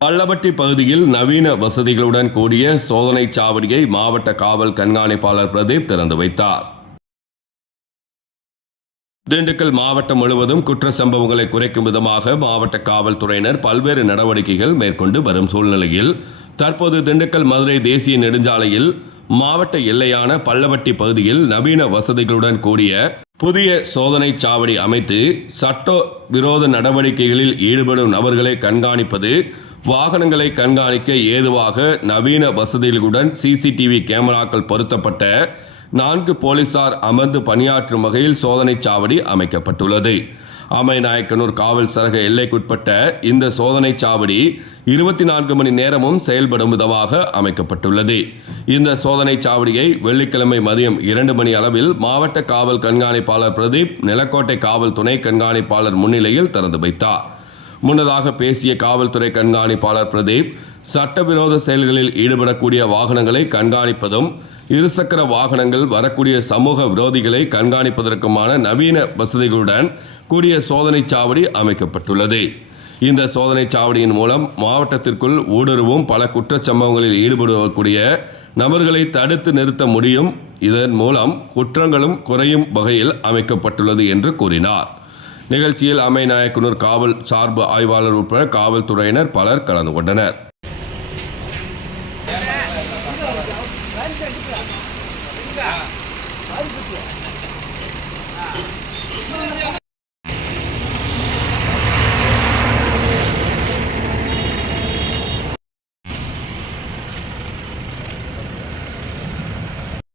பள்ளப்பட்டி பகுதியில் நவீன வசதிகளுடன் கூடிய சோதனை சாவடியை மாவட்ட காவல் கண்காணிப்பாளர் பிரதீப் திறந்து வைத்தார். திண்டுக்கல் மாவட்டம் முழுவதும் குற்ற சம்பவங்களை குறைக்கும் விதமாக மாவட்ட காவல்துறையினர் பல்வேறு நடவடிக்கைகள் மேற்கொண்டு வரும் சூழ்நிலையில் தற்போது திண்டுக்கல் மதுரை தேசிய நெடுஞ்சாலையில் மாவட்ட எல்லையான பள்ளப்பட்டி பகுதியில் நவீன வசதிகளுடன் கூடிய புதிய சோதனை சாவடி அமைத்து சட்ட விரோத நடவடிக்கைகளில் ஈடுபடும் நபர்களை கண்காணிப்பது, வாகனங்களை கண்காணிக்க ஏதுவாக நவீன வசதிகளுடன் சிசிடிவி கேமராக்கள் பொருத்தப்பட்ட 4 போலீசார் அமர்ந்து பணியாற்றும் வகையில் சோதனை சாவடி அமைக்கப்பட்டுள்ளது. அம்மைநாயக்கனூர் காவல் சரக எல்லைக்குட்பட்ட இந்த சோதனை சாவடி 24 மணி நேரமும் செயல்படும் விதமாக அமைக்கப்பட்டுள்ளது. இந்த சோதனை சாவடியை வெள்ளிக்கிழமை மதியம் 2 மணி அளவில் மாவட்ட காவல் கண்காணிப்பாளர் பிரதீப் நிலக்கோட்டை காவல் துணை கண்காணிப்பாளர் முன்னிலையில் திறந்து வைத்தார். முன்னதாக பேசிய காவல்துறை கண்காணிப்பாளர் பிரதீப், சட்டவிரோத செயல்களில் ஈடுபடக்கூடிய வாகனங்களை கண்காணிப்பதும், இருசக்கர வாகனங்கள் வரக்கூடிய சமூக விரோதிகளை கண்காணிப்பதற்குமான நவீன வசதிகளுடன் கூடிய சோதனை சாவடி அமைக்கப்பட்டுள்ளது. இந்த சோதனை சாவடியின் மூலம் மாவட்டத்திற்குள் ஊடுருவும் பல குற்றச்சம்பவங்களில் ஈடுபடக்கூடிய நபர்களை தடுத்து நிறுத்த முடியும். இதன் மூலம் குற்றங்களும் குறையும் வகையில் அமைக்கப்பட்டுள்ளது என்று கூறினார். நிகழ்ச்சியில் அம்மைநாயக்கனூர் காவல் சார்பு ஆய்வாளர் உட்பட காவல்துறையினர் பலர் கலந்து கொண்டனர்.